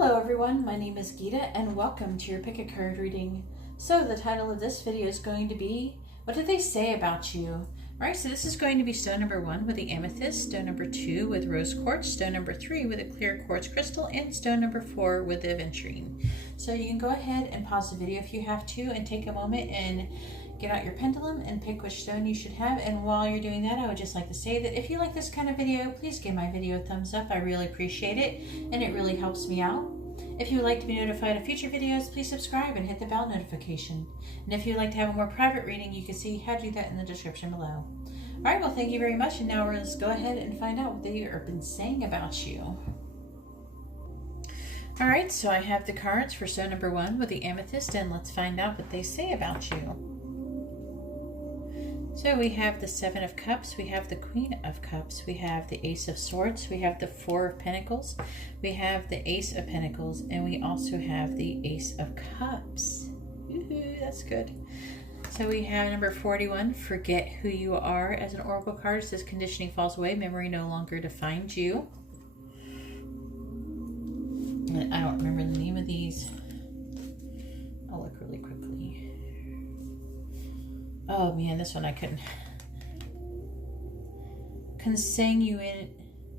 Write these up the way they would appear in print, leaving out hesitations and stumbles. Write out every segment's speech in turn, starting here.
Hello everyone, my name is Geeta and welcome to your pick a card reading. So the title of this video is going to be, what did they say about you? Alright, so this is going to be stone number 1 with the amethyst, stone number 2 with rose quartz, stone number 3 with a clear quartz crystal, and stone number 4 with the Adventurine. So you can go ahead and pause the video if you have to and take a moment and get out your pendulum and pick which stone you should have. And while you're doing that, I would just like to say that if you like this kind of video, please give my video a thumbs up. I really appreciate it and it really helps me out. If you would like to be notified of future videos, please subscribe and hit the bell notification. And if you'd like to have a more private reading, you can see how to do that in the description below. Alright, well thank you very much, and now let's go ahead and find out what they have been saying about you. Alright, so I have the cards for stone number 1 with the amethyst, and let's find out what they say about you. So we have the 7 of Cups, we have the Queen of Cups, we have the Ace of Swords, we have the 4 of Pentacles, we have the Ace of Pentacles, and we also have the Ace of Cups. Woohoo, that's good. So we have number 41, Forget Who You Are. As an oracle card, it says conditioning falls away, memory no longer defines you. I don't remember the name of these. I'll look really quickly. Oh man, this one I couldn't. Consanguinity.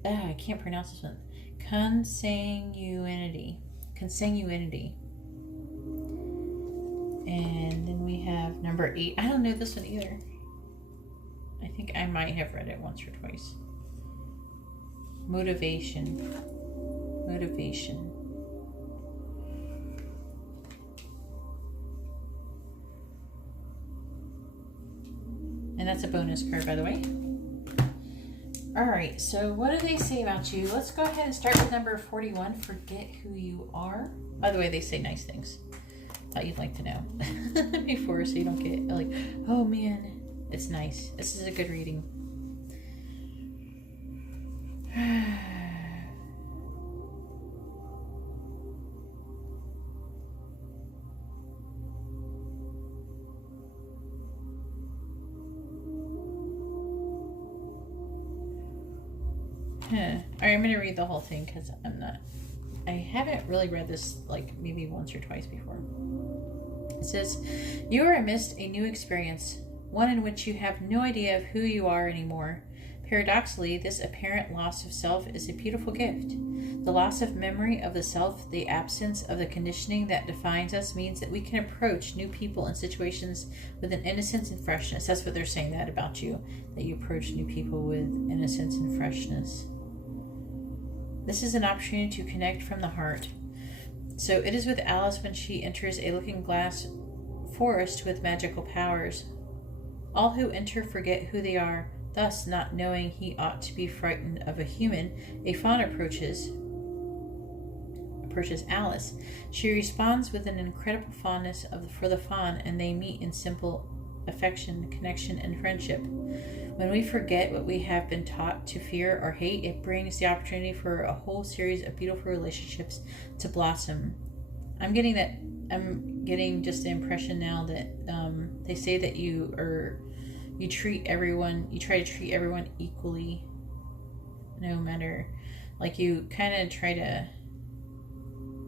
I can't pronounce this one. Consanguinity. Consanguinity. And then we have number 8. I don't know this one either. I think I might have read it once or twice. Motivation. Motivation. And that's a bonus card, by the way. Alright, so what do they say about you? Let's go ahead and start with number 41, Forget Who You Are. By the way, they say nice things. Thought you'd like to know before, so you don't get like, oh man, it's nice. This is a good reading. Alright, I'm going to read the whole thing because I haven't really read this like maybe once or twice before. It says, you are amidst a new experience, one in which you have no idea of who you are anymore. Paradoxically, this apparent loss of self is a beautiful gift. The loss of memory of the self, the absence of the conditioning that defines us, means that we can approach new people and situations with an innocence and freshness. That's what they're saying that about you, that you approach new people with innocence and freshness. This is an opportunity to connect from the heart. So it is with Alice when she enters a looking glass forest with magical powers. All who enter forget who they are, thus not knowing he ought to be frightened of a human. A fawn approaches Alice. She responds with an incredible fondness for the fawn, and they meet in simple affection, connection, and friendship. When we forget what we have been taught to fear or hate, it brings the opportunity for a whole series of beautiful relationships to blossom. I'm getting just the impression now that they say that you try to treat everyone equally, no matter, like you kind of try to,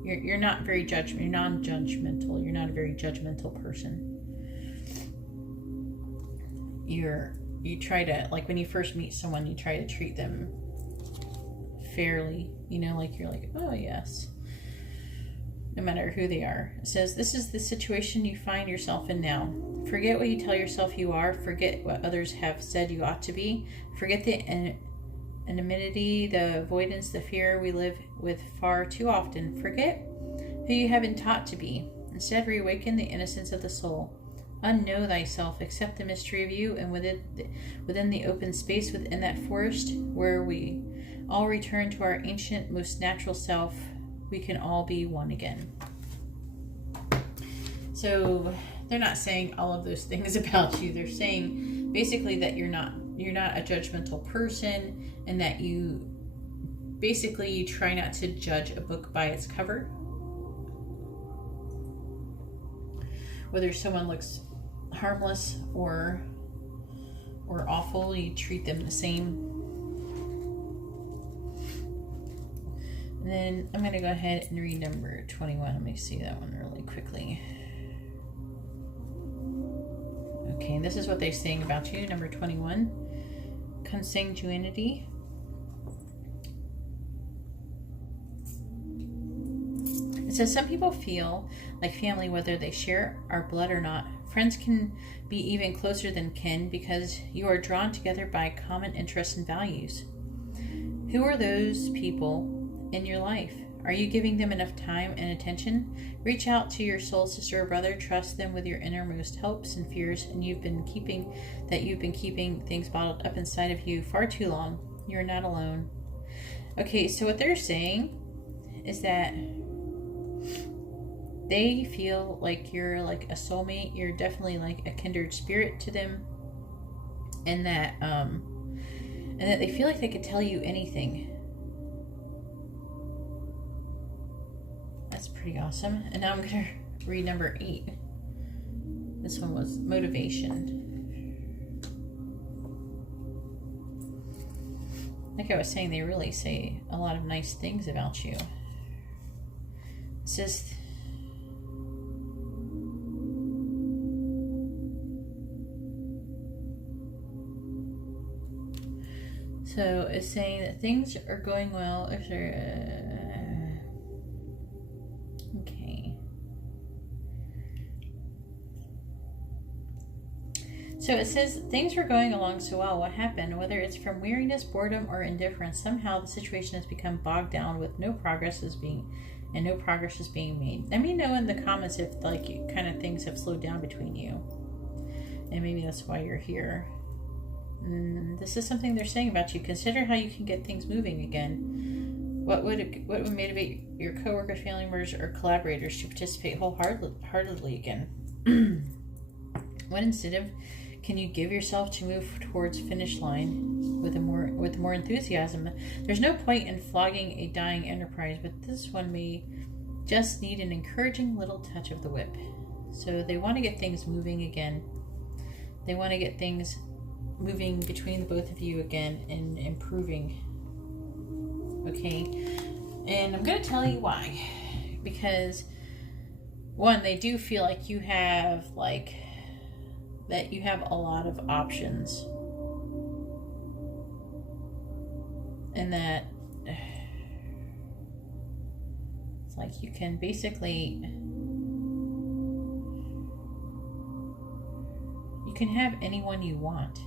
you're not very you're non-judgmental, you're not a very judgmental person. You try to, like when you first meet someone, you try to treat them fairly, like you're like, oh yes, no matter who they are. It says, this is the situation you find yourself in now. Forget what you tell yourself you are. Forget what others have said you ought to be. Forget the anonymity, the avoidance, the fear we live with far too often. Forget who you have been taught to be. Instead, reawaken the innocence of the soul. Unknow thyself, accept the mystery of you, and within the open space within that forest where we all return to our ancient, most natural self, we can all be one again. So they're not saying all of those things about you. They're saying basically that you're not a judgmental person, and that you try not to judge a book by its cover. Whether someone looks harmless or awful, you treat them the same. And then I'm going to go ahead and read number 21. Let me see that one really quickly. Okay, this is what they're saying about you. Number 21, consanguinity. It says some people feel like family whether they share our blood or not. Friends can be even closer than kin because you are drawn together by common interests and values. Who are those people in your life? Are you giving them enough time and attention? Reach out to your soul sister or brother. Trust them with your innermost hopes and fears, and you've been keeping things bottled up inside of you far too long. You're not alone. Okay, so what they're saying is that they feel like you're like a soulmate. You're definitely like a kindred spirit to them, and that they feel like they could tell you anything. That's pretty awesome. And now I'm gonna read number 8. This one was motivation. Like I was saying, they really say a lot of nice things about you. It says, so it's saying that things are going well if they're okay. So it says things were going along so well. What happened? Whether it's from weariness, boredom, or indifference, somehow the situation has become bogged down with no progress is being made. Let me know in the comments if like kind of things have slowed down between you, and maybe that's why you're here. This is something they're saying about you. Consider how you can get things moving again. What would motivate your coworkers, family members, or collaborators to participate wholeheartedly again? What incentive can you give yourself to move towards finish line with more enthusiasm? There's no point in flogging a dying enterprise, but this one may just need an encouraging little touch of the whip. So they want to get things moving again. They want to get things moving between the both of you again and improving. Okay, and I'm going to tell you why. Because one, they do feel like you have a lot of options, and that it's like you can basically have anyone you want.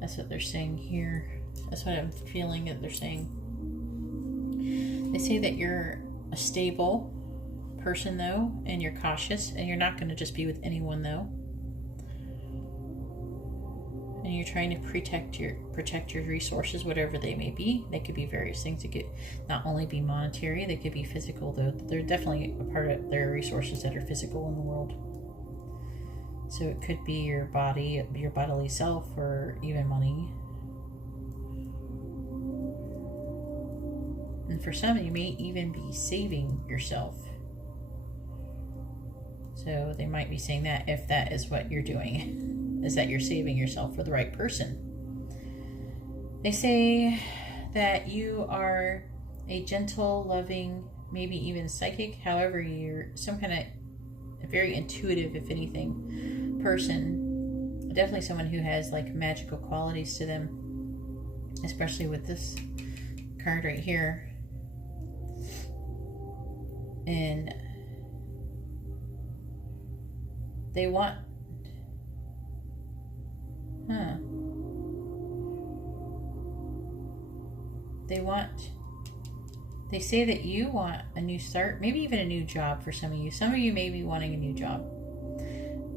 That's what they're saying here. That's what I'm feeling that they're saying. They say that you're a stable person though, and you're cautious, and you're not going to just be with anyone though. And you're trying to protect your resources, whatever they may be. They could be various things. It could not only be monetary, they could be physical though. They're definitely a part of their resources that are physical in the world. So it could be your body, your bodily self, or even money. And for some, you may even be saving yourself. So they might be saying that if that is what you're doing, is that you're saving yourself for the right person. They say that you are a gentle, loving, maybe even psychic. However, you're some kind of very intuitive, if anything, person. Definitely someone who has like magical qualities to them, especially with this card right here. And they want, they say that you want a new start, maybe even a new job for some of you. Some of you may be wanting a new job,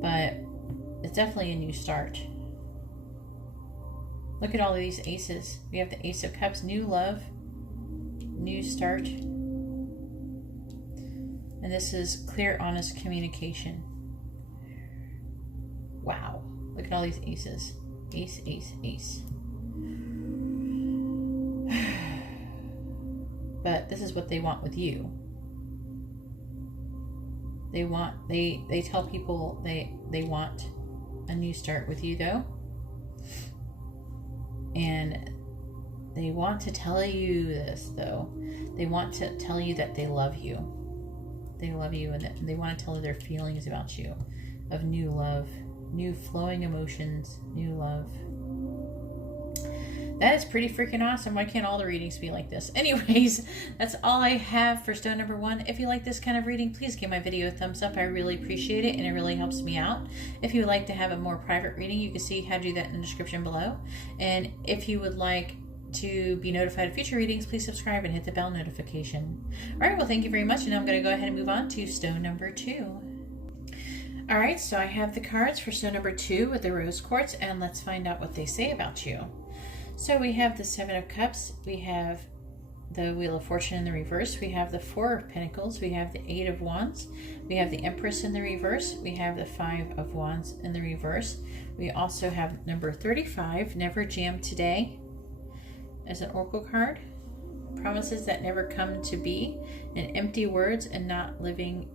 but it's definitely a new start. Look at all of these aces. We have the Ace of Cups, new love, new start. And this is clear, honest communication. Wow. Look at all these aces. Ace, ace, ace. But this is what they want with you. They tell people they want a new start with you though. And they want to tell you this, though. They want to tell you that they love you. They love you, and that they want to tell you their feelings about you, of new love, new flowing emotions, new love. That is pretty freaking awesome. Why can't all the readings be like this? Anyways, that's all I have for stone number 1. If you like this kind of reading, please give my video a thumbs up. I really appreciate it, and it really helps me out. If you would like to have a more private reading, you can see how to do that in the description below. And if you would like to be notified of future readings, please subscribe and hit the bell notification. All right, well, thank you very much, and now I'm going to go ahead and move on to stone number 2. All right, so I have the cards for stone number 2 with the rose quartz, and let's find out what they say about you. So we have the 7 of Cups, we have the Wheel of Fortune in the reverse, we have the 4 of Pentacles, we have the 8 of Wands, we have the Empress in the reverse, we have the 5 of Wands in the reverse. We also have number 35, Never Jam Today, as an oracle card. Promises that never come to be, and empty words, and not living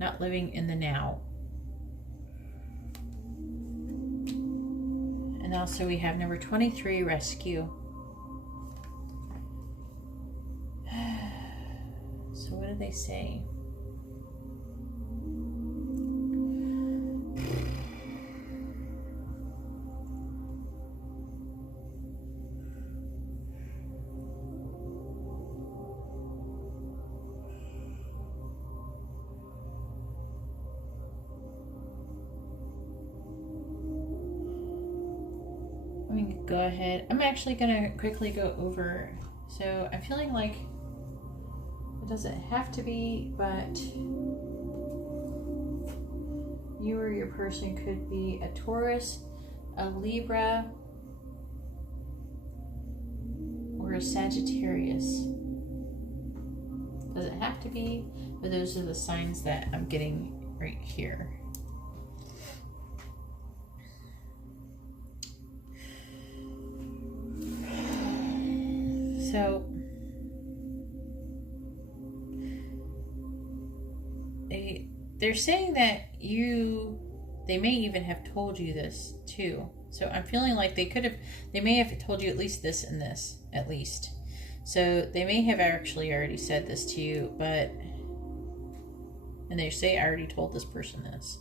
in the now. And also we have number 23, Rescue. So what do they say? Go ahead. I'm actually gonna quickly go over. So I'm feeling like it doesn't have to be, but you or your person could be a Taurus, a Libra, or a Sagittarius. Doesn't have to be, but those are the signs that I'm getting right here. So they're saying that they may even have told you this too. So I'm feeling like they may have told you at least this and this, at least. So they may have actually already said this to you, and they say, I already told this person this.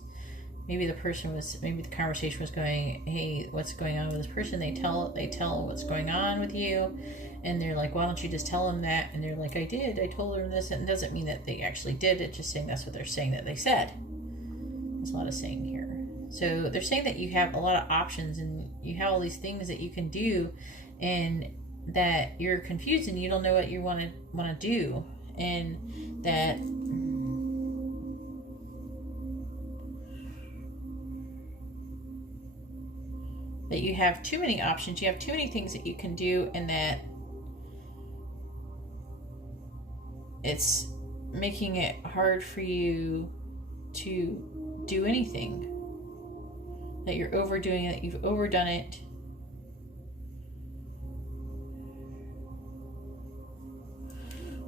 Maybe the conversation was going, hey, what's going on with this person? They tell what's going on with you. And they're like, why don't you just tell them that? And they're like, I told her this. And it doesn't mean that they actually did. It's just saying that's what they're saying that they said. There's a lot of saying here. So they're saying that you have a lot of options and you have all these things that you can do, and that you're confused and you don't know what you want to do. And that you have too many options, you have too many things that you can do, and that it's making it hard for you to do anything. That you're overdoing it, you've overdone it.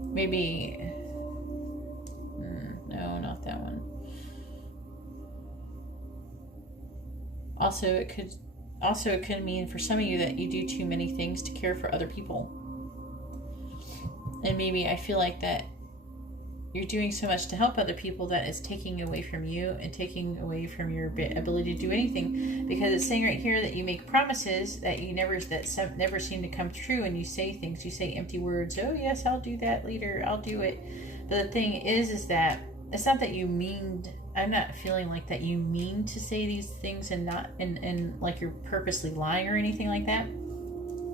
Maybe, no, not that one. Also, it could mean for some of you that you do too many things to care for other people. And maybe I feel like that you're doing so much to help other people that it's taking away from you and taking away from your ability to do anything, because it's saying right here that you make promises that never seem to come true, and you say things, you say empty words. Oh yes, I'll do that later, I'll do it. But the thing is that it's not that you mean, I'm not feeling like that you mean to say these things and not and like you're purposely lying or anything like that.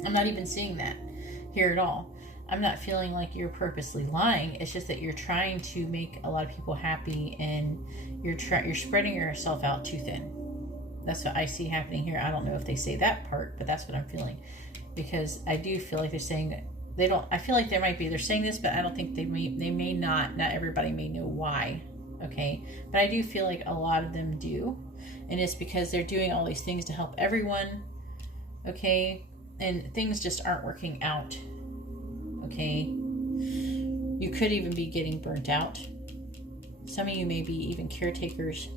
I'm not even seeing that here at all. I'm not feeling like you're purposely lying. It's just that you're trying to make a lot of people happy, and you're spreading yourself out too thin. That's what I see happening here. I don't know if they say that part, but that's what I'm feeling, because I do feel like they're saying they don't. I feel like they're saying this, but I don't think they may not. Not everybody may know why. Okay, but I do feel like a lot of them do, and it's because they're doing all these things to help everyone. Okay, and things just aren't working out. Okay, you could even be getting burnt out. Some of you may be even caretakers,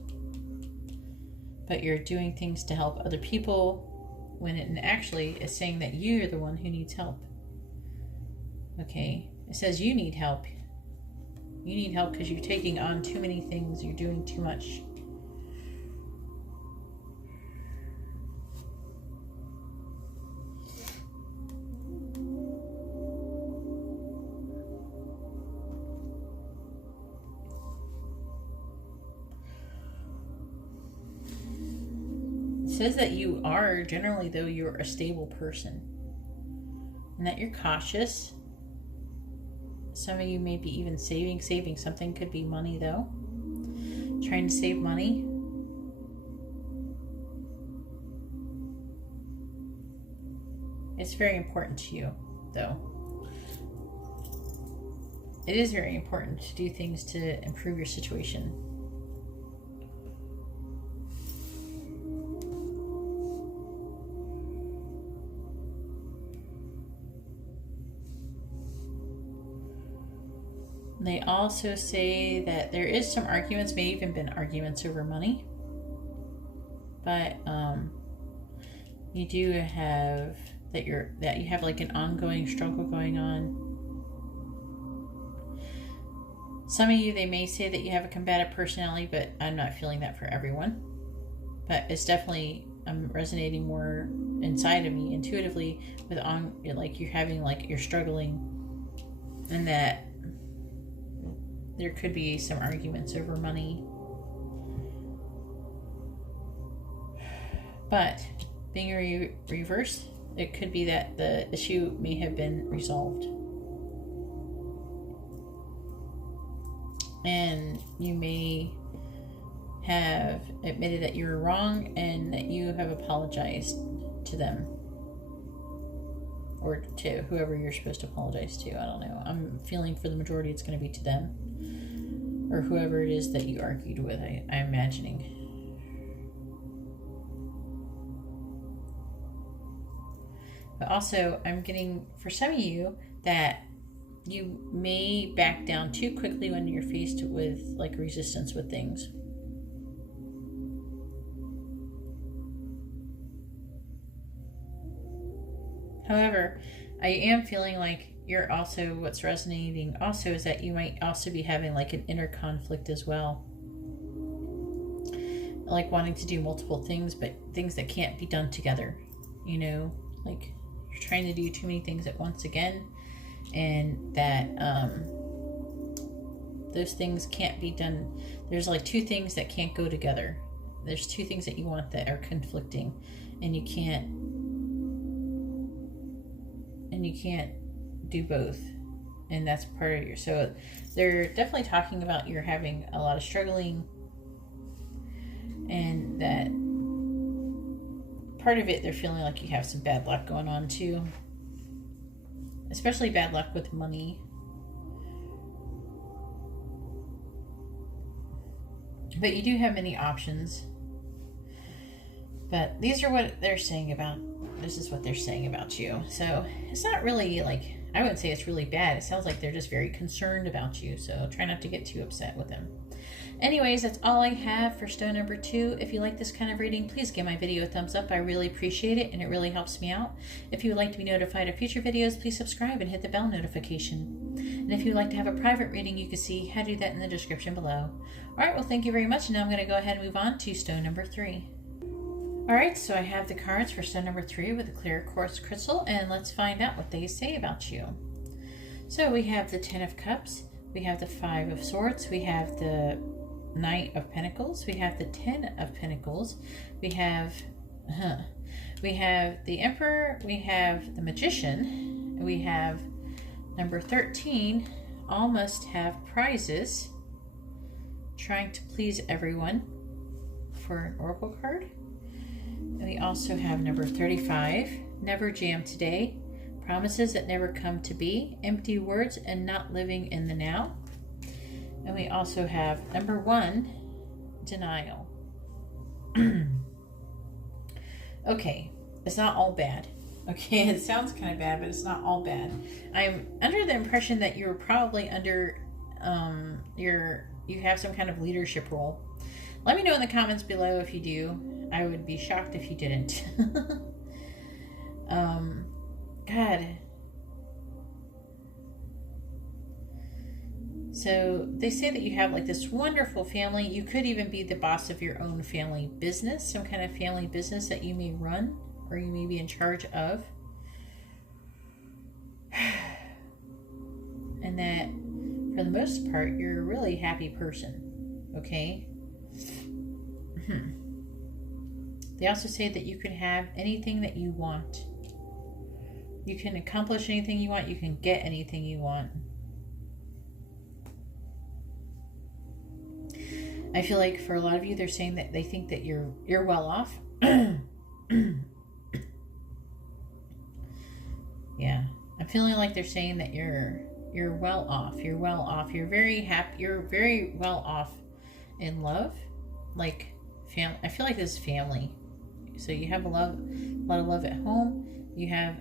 but you're doing things to help other people, when it actually is saying that you're the one who needs help. Okay, it says you need help. You need help because you're taking on too many things. You're doing too much. It says that you are, generally though, you're a stable person. And that you're cautious. Some of you may be even saving something. Could be money though. Trying to save money. It's very important to you though. It is very important to do things to improve your situation. They also say that there is some arguments, may even been arguments over money. But you do have that you have like an ongoing struggle going on. Some of you, they may say that you have a combative personality, but I'm not feeling that for everyone. But it's definitely resonating more inside of me intuitively with like you're having like you're struggling, and that there could be some arguments over money. But being reversed, it could be that the issue may have been resolved. And you may have admitted that you were wrong and that you have apologized to them. Or to whoever you're supposed to apologize to. I don't know. I'm feeling for the majority it's going to be to them. Or whoever it is that you argued with, I'm imagining. But also, I'm getting, for some of you, that you may back down too quickly when you're faced with like resistance with things. However, I am feeling like you're also, what's resonating also is that you might also be having like an inner conflict as well. Like wanting to do multiple things, but things that can't be done together. You know, like you're trying to do too many things at once again, and that those things can't be done. There's like two things that can't go together. There's two things that you want that are conflicting, and you can't do both. And that's part of your, so they're definitely talking about you're having a lot of struggling, and that part of it, they're feeling like you have some bad luck going on too, especially bad luck with money. But you do have many options. But these are what they're saying about, this is what they're saying about you. So it's not really like, I wouldn't say it's really bad. It sounds like they're just very concerned about you. So try not to get too upset with them. Anyways, that's all I have for stone number 2. If you like this kind of reading, please give my video a thumbs up. I really appreciate it, and it really helps me out. If you would like to be notified of future videos, please subscribe and hit the bell notification. And if you would like to have a private reading, you can see how to do that in the description below. Alright, well thank you very much. Now I'm going to go ahead and move on to stone number 3. Alright, so I have the cards for stone number 3 with a clear quartz crystal, and let's find out what they say about you. So we have the 10 of Cups, we have the 5 of Swords, we have the Knight of Pentacles, we have the 10 of Pentacles, we have the Emperor, we have the Magician, we have number 13, all must have prizes, trying to please everyone for an oracle card. And we also have number 35, never jam today, promises that never come to be, empty words and not living in the now. And we also have number 1, denial. Okay, it's not all bad. Okay, it sounds kind of bad, but it's not all bad. I'm under the impression that you're probably under, you have some kind of leadership role. Let me know in the comments below if you do. I would be shocked if you didn't. God. So they say that you have like this wonderful family. You could even be the boss of your own family business, some kind of family business that you may run or you may be in charge of. And that for the most part, you're a really happy person. Okay? They also say that you can have anything that you want. You can accomplish anything you want. You can get anything you want. I feel like for a lot of you, they're saying that they think that you're well off. Yeah, I'm feeling like they're saying that you're well off. You're well off. You're very happy. You're very well off in love, like I feel like this is family. So you have a lot of love at home. You have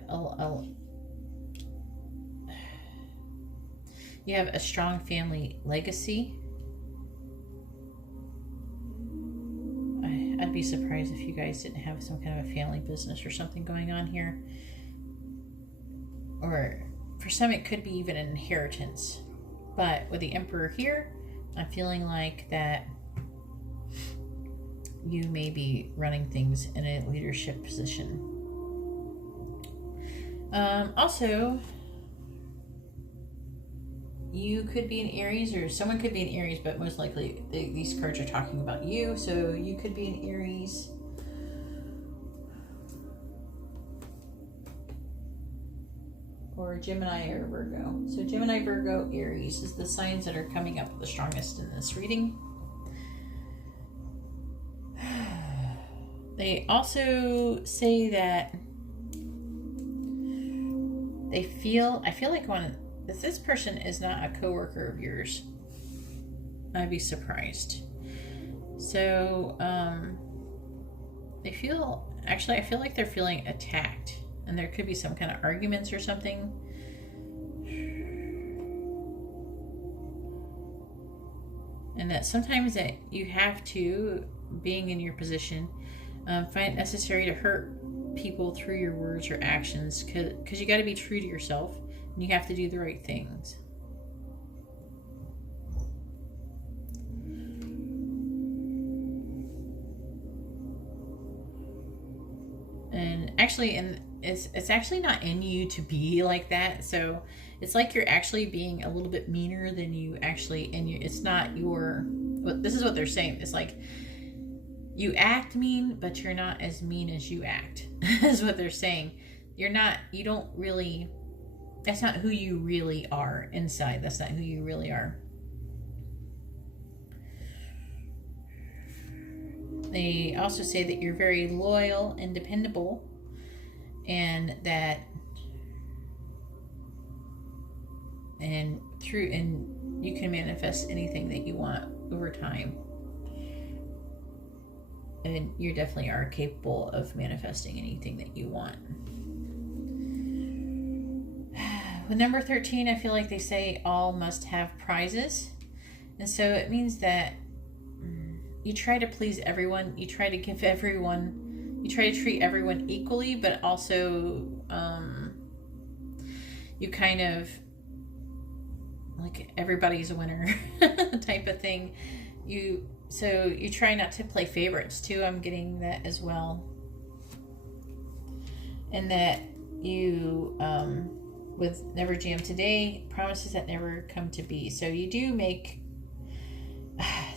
a strong family legacy. I'd be surprised if you guys didn't have some kind of a family business or something going on here. Or for some, it could be even an inheritance. But with the Emperor here, I'm feeling like that you may be running things in a leadership position. Also, you could be an Aries, or someone could be an Aries, but most likely these cards are talking about you. So you could be an Aries. Or Gemini or Virgo. So Gemini, Virgo, Aries is the signs that are coming up the strongest in this reading. They also say that I feel like if this person is not a coworker of yours, I'd be surprised. So I feel like they're feeling attacked, and there could be some kind of arguments or something. And that sometimes that you have to, being in your position, find it necessary to hurt people through your words or actions, because you got to be true to yourself and you have to do the right things. And it's actually not in you to be like that. So it's like you're actually being a little bit meaner than you actually, it's not your, this is what they're saying. It's like you act mean, but you're not as mean as you act, is what they're saying. That's not who you really are inside. That's not who you really are. They also say that you're very loyal and dependable, and that you can manifest anything that you want over time. And you definitely are capable of manifesting anything that you want. With number 13, I feel like they say all must have prizes. And so it means that you try to please everyone. You try to treat everyone equally, but also you kind of like everybody's a winner type of thing. So you try not to play favorites too. I'm getting that as well. And that you, with Never Jam Today, promises that never come to be. So you do make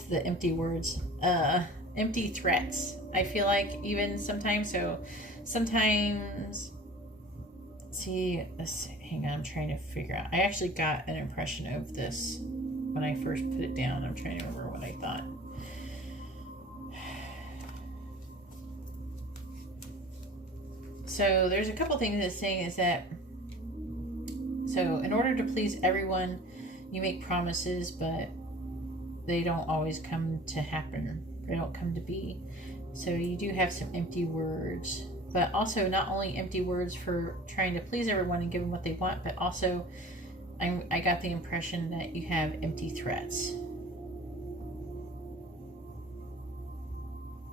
the empty words, empty threats. I feel like even sometimes, hang on, I'm trying to figure out. I actually got an impression of this when I first put it down. I'm trying to remember what I thought. So there's a couple things it's saying is that, so in order to please everyone, you make promises, but they don't always come to happen. They don't come to be. So you do have some empty words, but also not only empty words for trying to please everyone and give them what they want, but also I got the impression that you have empty threats.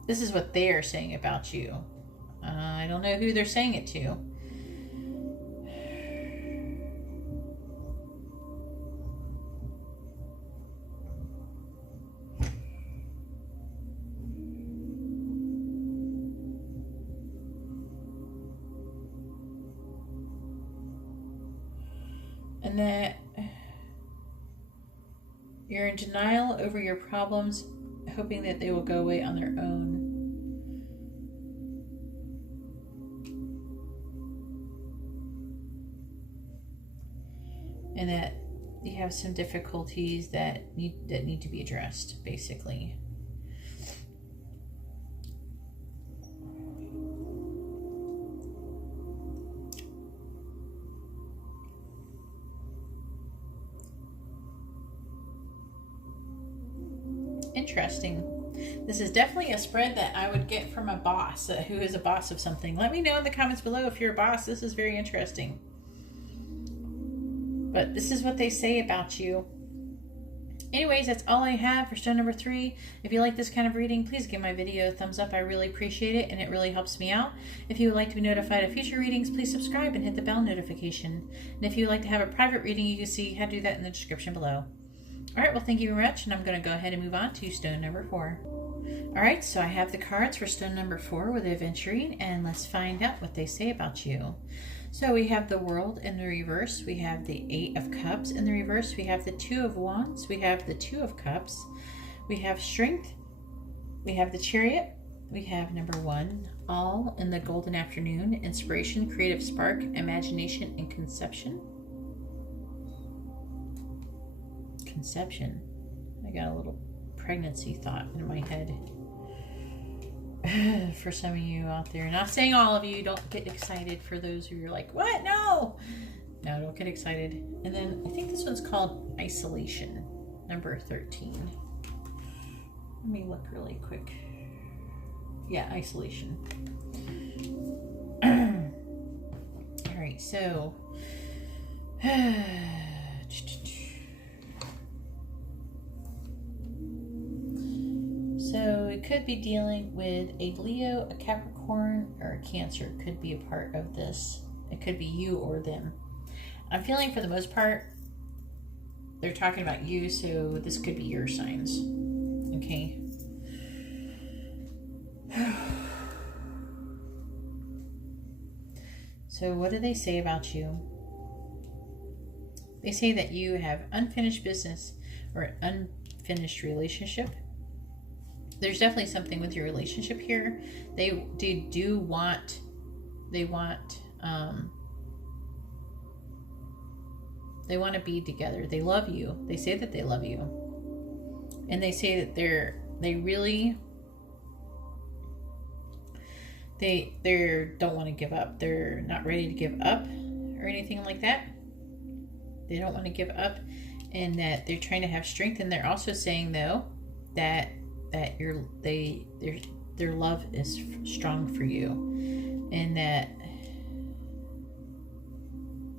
This is what they are saying about you. I don't know who they're saying it to, and that you're in denial over your problems, hoping that they will go away on their own. And that you have some difficulties that need to be addressed, basically. Interesting. This is definitely a spread that I would get from a boss who is a boss of something. Let me know in the comments below if you're a boss. This is very interesting. But this is what they say about you. Anyways, that's all I have for stone number 3. If you like this kind of reading, please give my video a thumbs up. I really appreciate it, and it really helps me out. If you would like to be notified of future readings, please subscribe and hit the bell notification. And if you would like to have a private reading, you can see how to do that in the description below. Alright, well, thank you very much, and I'm going to go ahead and move on to stone number 4. Alright, so I have the cards for stone number 4 with Adventurine, and let's find out what they say about you. So we have the World in the reverse, we have the 8 of Cups in the reverse, we have the 2 of Wands, we have the 2 of Cups, we have Strength, we have the Chariot, we have number 1, All in the Golden Afternoon, Inspiration, Creative Spark, Imagination, and Conception. Conception. I got a little pregnancy thought in my head. For some of you out there, not saying all of you, don't get excited. For those who are like, what? No, don't get excited. And then I think this one's called Isolation, number 13. Let me look really quick. Yeah, Isolation. All right, so so it could be dealing with a Leo, a Capricorn, or a Cancer. Could be a part of this. It could be you or them. I'm feeling for the most part they're talking about you, so this could be your signs. Okay. So what do they say about you? They say that you have unfinished business or an unfinished relationship. There's definitely something with your relationship here. They want to be together. They love you. They say that they love you. And they say that they don't want to give up. They're not ready to give up or anything like that. They don't want to give up, and that they're trying to have strength. And they're also saying though that their love is strong for you, and that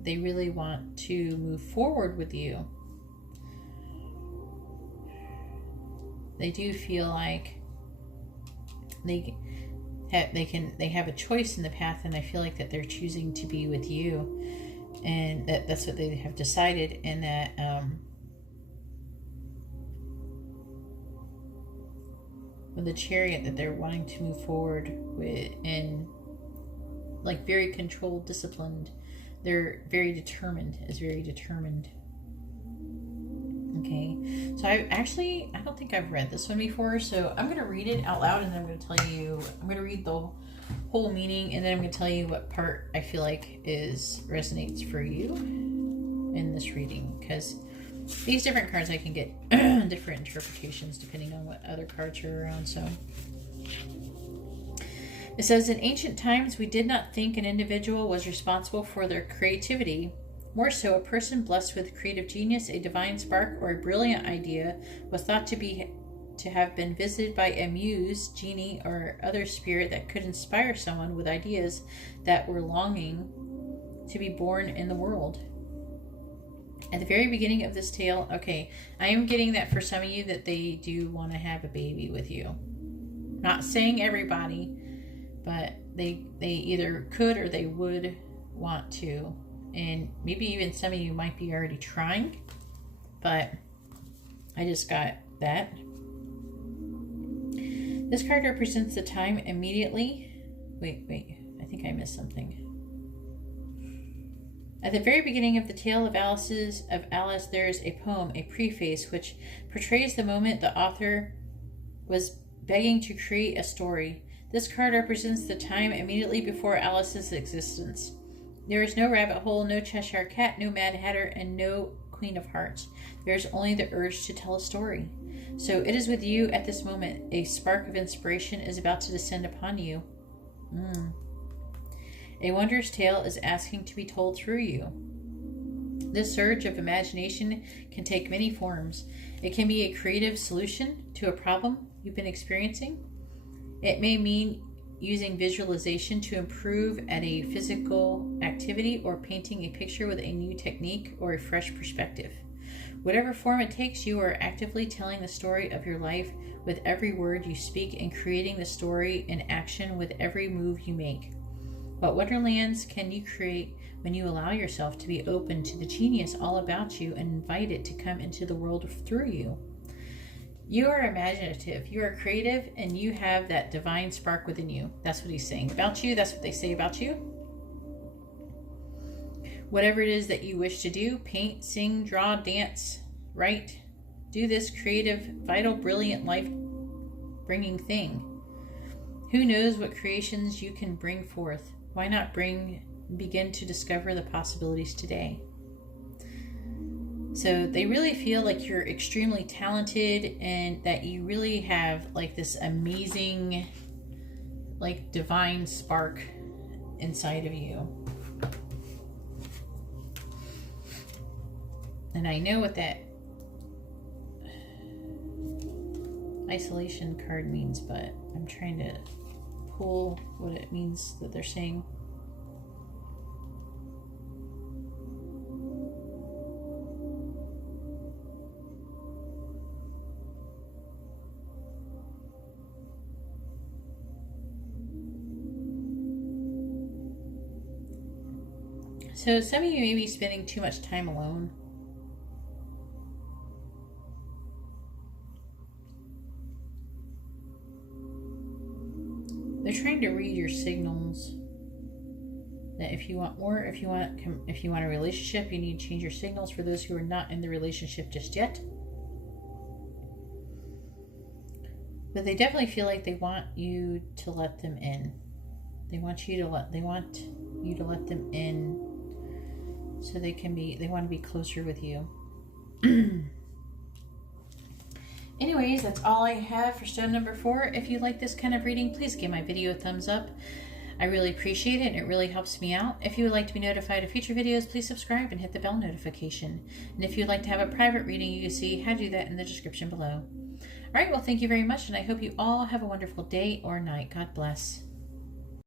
they really want to move forward with you. They do feel like they have a choice in the path, and I feel like that they're choosing to be with you, and that's what they have decided, and that with the Chariot, that they're wanting to move forward with, and like very controlled, disciplined. They're very determined. Okay, so I don't think I've read this one before, so I'm going to read it out loud, and then I'm going to tell you, I'm going to read the whole meaning, and then I'm going to tell you what part I feel like resonates for you in this reading, because these different cards I can get different interpretations depending on what other cards are around. So it says, in ancient times, we did not think an individual was responsible for their creativity. More so, a person blessed with creative genius, a divine spark, or a brilliant idea was thought to have been visited by a muse, genie, or other spirit that could inspire someone with ideas that were longing to be born in the world. At the very beginning of this tale, okay, I am getting that for some of you that they do want to have a baby with you. Not saying everybody, but they either could or they would want to. And maybe even some of you might be already trying, but I just got that. This card represents the time immediately. Wait, I think I missed something. At the very beginning of the tale of Alice, there is a poem, a preface, which portrays the moment the author was begging to create a story. This card represents the time immediately before Alice's existence. There is no rabbit hole, no Cheshire Cat, no Mad Hatter, and no Queen of Hearts. There is only the urge to tell a story. So it is with you at this moment. A spark of inspiration is about to descend upon you. A wondrous tale is asking to be told through you. This surge of imagination can take many forms. It can be a creative solution to a problem you've been experiencing. It may mean using visualization to improve at a physical activity or painting a picture with a new technique or a fresh perspective. Whatever form it takes, you are actively telling the story of your life with every word you speak and creating the story in action with every move you make. What wonderlands can you create when you allow yourself to be open to the genius all about you and invite it to come into the world through you? You are imaginative, you are creative, and you have that divine spark within you. That's what he's saying about you. That's what they say about you. Whatever it is that you wish to do, paint, sing, draw, dance, write, do this creative, vital, brilliant, life-bringing thing. Who knows what creations you can bring forth? Why not begin to discover the possibilities today? So they really feel like you're extremely talented and that you really have like this amazing, like divine spark inside of you. And I know what that isolation card means, but I'm trying to pull what it means that they're saying. So some of you may be spending too much time alone. They're trying to read your signals. That if you want more, if you want a relationship, you need to change your signals for those who are not in the relationship just yet. But they definitely feel like they want you to let them in. They want you to let them in so they want to be closer with you. Anyways, that's all I have for stone number 4. If you like this kind of reading, please give my video a thumbs up. I really appreciate it, and it really helps me out. If you would like to be notified of future videos, please subscribe and hit the bell notification. And if you'd like to have a private reading, you can see how to do that in the description below. All right, well, thank you very much, and I hope you all have a wonderful day or night. God bless.